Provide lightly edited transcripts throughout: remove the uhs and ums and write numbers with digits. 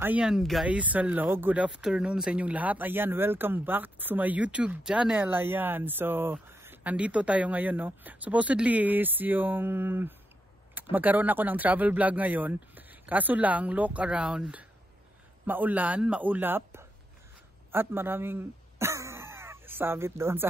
Ayan guys, hello, good afternoon sa inyong lahat. Ayan, welcome back to my YouTube channel. Ayan, so andito tayo ngayon, no. Supposedly is yung magkaroon ako ng travel vlog ngayon. Kaso lang, look around, maulan, maulap at maraming sabit doon sa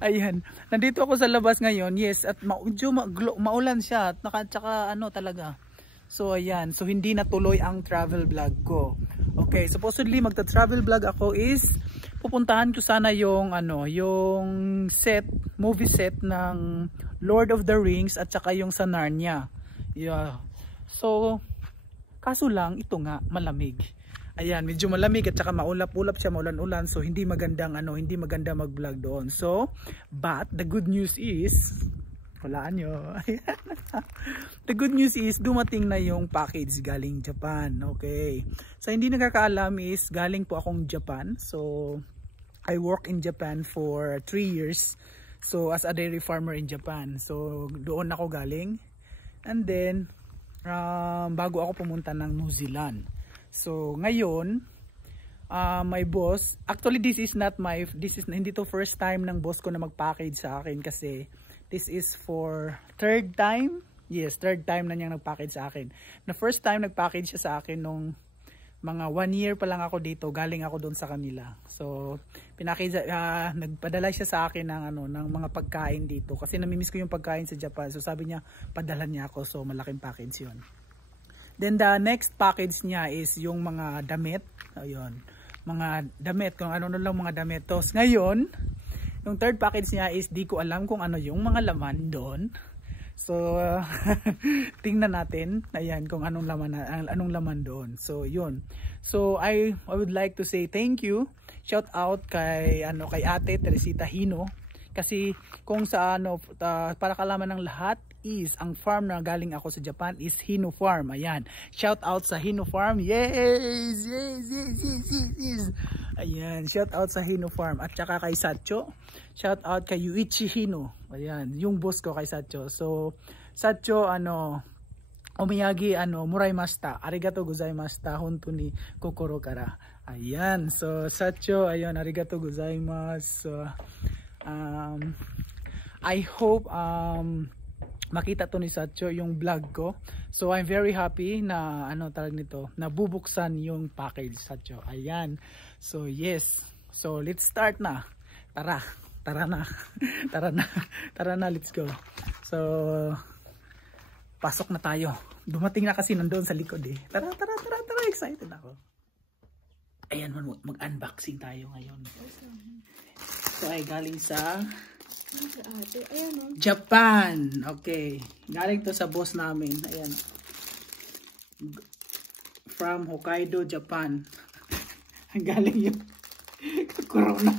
Ayan, nandito ako sa labas ngayon. Yes, at maulan siya at tsaka ano talaga. So ayan, so hindi natuloy ang travel vlog ko. Okay, supposedly magta-travel vlog ako is pupuntahan ko sana yung yung movie set ng Lord of the Rings at saka yung sa Narnia. Yeah. So kaso lang ito nga malamig. Ayan, medyo malamig at saka maulap-ulap siya, maulan-ulan. So hindi magandang hindi maganda mag-vlog doon. So, but the good news is, walaan nyo. The good news is dumating na yung package galing Japan. Okay. So hindi nakakaalam is galing po akong Japan. So I work in Japan for 3 years. So as a dairy farmer in Japan. So doon ako galing. And then bago ako pumunta ng New Zealand. So ngayon, my boss, actually this is hindi to first time ng boss ko na mag-package sa akin kasi this is for third time. Yes, third time na niyang nag-package sa akin. Na first time nag-package siya sa akin nung mga 1 year pa lang ako dito, galing ako doon sa kanila. So nagpadala siya sa akin ng mga pagkain dito kasi namimiss ko yung pagkain sa Japan. So sabi niya, padala niya ako. So malaking package 'yon. Then the next package niya is yung mga damit. Ayun, mga damit, kung ano lang mga damit. Tapos ngayon, yung third package niya is di ko alam kung ano yung mga laman doon. So tingnan natin, ayan, kung anong laman doon. So yun. So I would like to say thank you. Shout out kay Ate Teresita Hino kasi kung sa para kalaman ng lahat is ang farm na galing ako sa Japan is Hino Farm. Ayan. Shout out sa Hino Farm. Yes. Ayan, shout out sa Hino Farm at saka kay Sacho. Shout out kay Yuichi Hino. Ayan, yung boss ko kay Sacho. So Sacho omiyagi muraimashita. Arigatou gozaimashita. Honto ni kokoro kara. Ayan. So Sacho, ayun, arigatou gozaimasu. I hope makita to ni Sacho yung vlog ko. So I'm very happy na nabubuksan yung package Sacho. Ayan. So yes. So let's start na. Tara na. Tara na, let's go. So pasok na tayo. Dumating na kasi nandoon sa likod eh. Tara, excited ako. Ayan, mag-unboxing tayo ngayon. So ay galing sa Japan. Okay. Galing to sa boss namin. Ayan. From Hokkaido, Japan. Galing yung corona.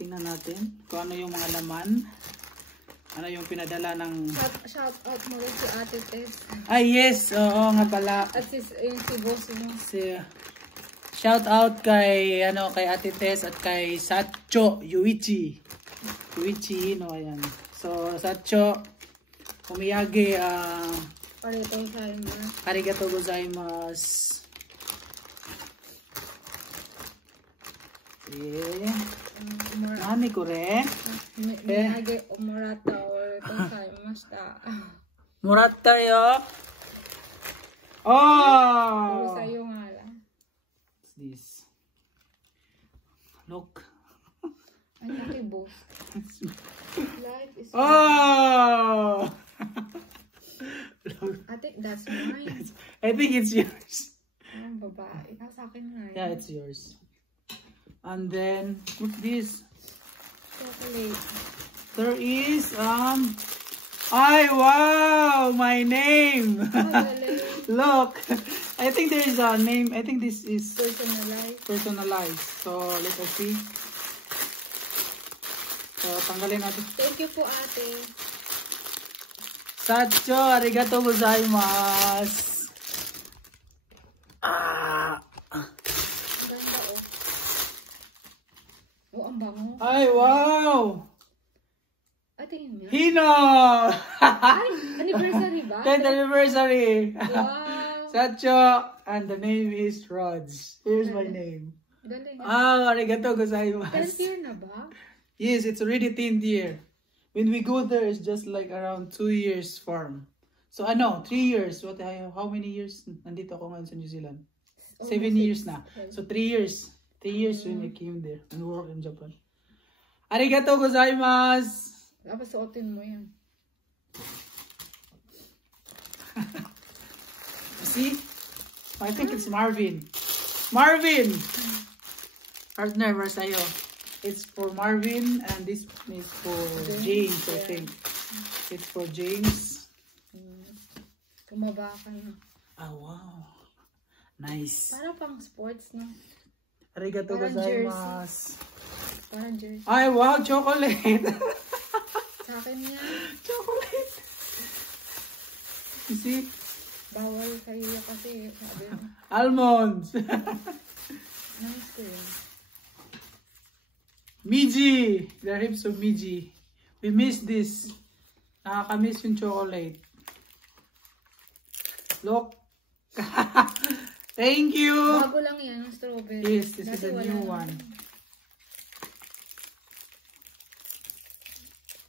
Tingnan natin kung ano yung mga laman. Ano yung pinadala ng shout out mo rin si Ate Tess. Ay yes, oo nga pala. At si boss mo. Shout out kay Ate Tess at kay Sacho Yuichi Hino. Ayan. So Sacho omiyage arigatou gozaimasu. Nani kore? Miyage omorata or Masta. Murata yo. Puro Oh! sa'yo nga lang. What's this? Look. Ang laki, boss. Life is... Oh! I think that's mine. I think it's yours. Ang babae. Nasa akin nga. Yeah, it's yours. And then, what's this? Chocolate. There is, ay, wow! My name! Look! I think there is a name. I think this is personalized. So, let us see. So, tanggalin natin. Thank you po, ate. Sacho, arigatou gozaimasu. Ah! Ang ganda, oh. Oh, ang bango. Ay, wow! Tingin niya. Hino! Ay, anniversary ba? 10th anniversary! Wow! Sacho! And the name is Rods. Here's my name. Galing. Ah, arigatou 10th gozaimasu. year na ba? Yes, it's already 10th year. When we go there, it's just like around 2 years farm. So, 3 years. How many years? Nandito ako ngayon sa New Zealand. 7 years na. So, 3 years. 3 years when I came there and work in Japan. Arigatou gozaimasu! Dapat suotin mo yan. See? I think it's Marvin. Marvin! Partner, where's sa'yo? It's for Marvin and this is for James, I think. It's for James. Tumaba ka na. Ah, wow. Nice. Para pang sports, no? Arigatou gozaimasu. Parang jersey. Ay, wow, chocolate. Sa akin yan. Chocolate. You see? Bawal sa'yo kasi sabi mo. Almonds. Nice ko yun. Miji. The hips of Miji. We miss this. Nakakamiss yung chocolate. Look. Thank you. Bago lang yan, ang strawberry. Yes, this is a new one.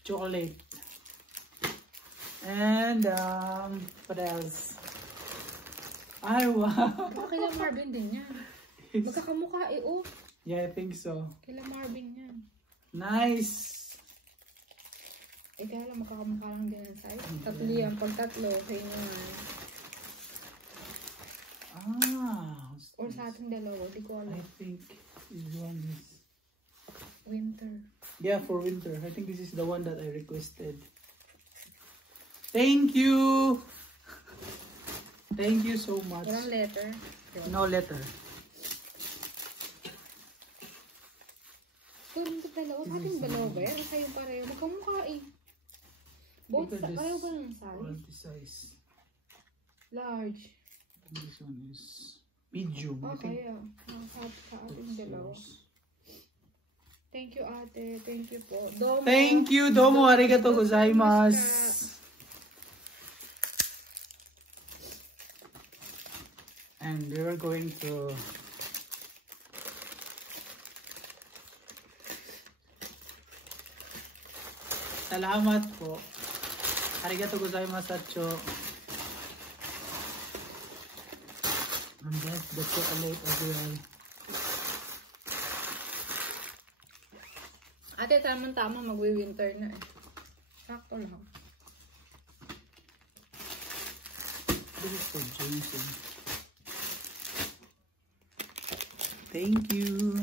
Chocolate. And what else? Ay, wow. Kila Marvin din yan. Magkakamukha eh, oh. Yeah, I think so. Kila Marvin yan. Nice. Eh, kaya lang magkakamukha lang din ang size. Tatlo yan. Pag tatlo, kayo naman. Ah. Or sa ating dalawa, di ko alam. I think this one is Winter. yeah, for winter. I think this is the one that I requested. Thank you. Thank you so much. Walang letter. No letter. Pero ito dalawa. Sa ating dalawa ba yan? Sa'yo pareho. Magkamukha eh. Both sa pareho ba ng size? The size. Large. This one is medium. I think. Kaya. Sa ating dalawa. Thank you, ate. Thank you po. Domo. Thank you, domo. Arigatou gozaimasu. And we're going to Salamat po. Arigatou gozaimasu, Sacho. And that's the chocolate as well. Ate, tamang-tama magwi-winter na eh. Sakto lang. This is for Jason. Thank you.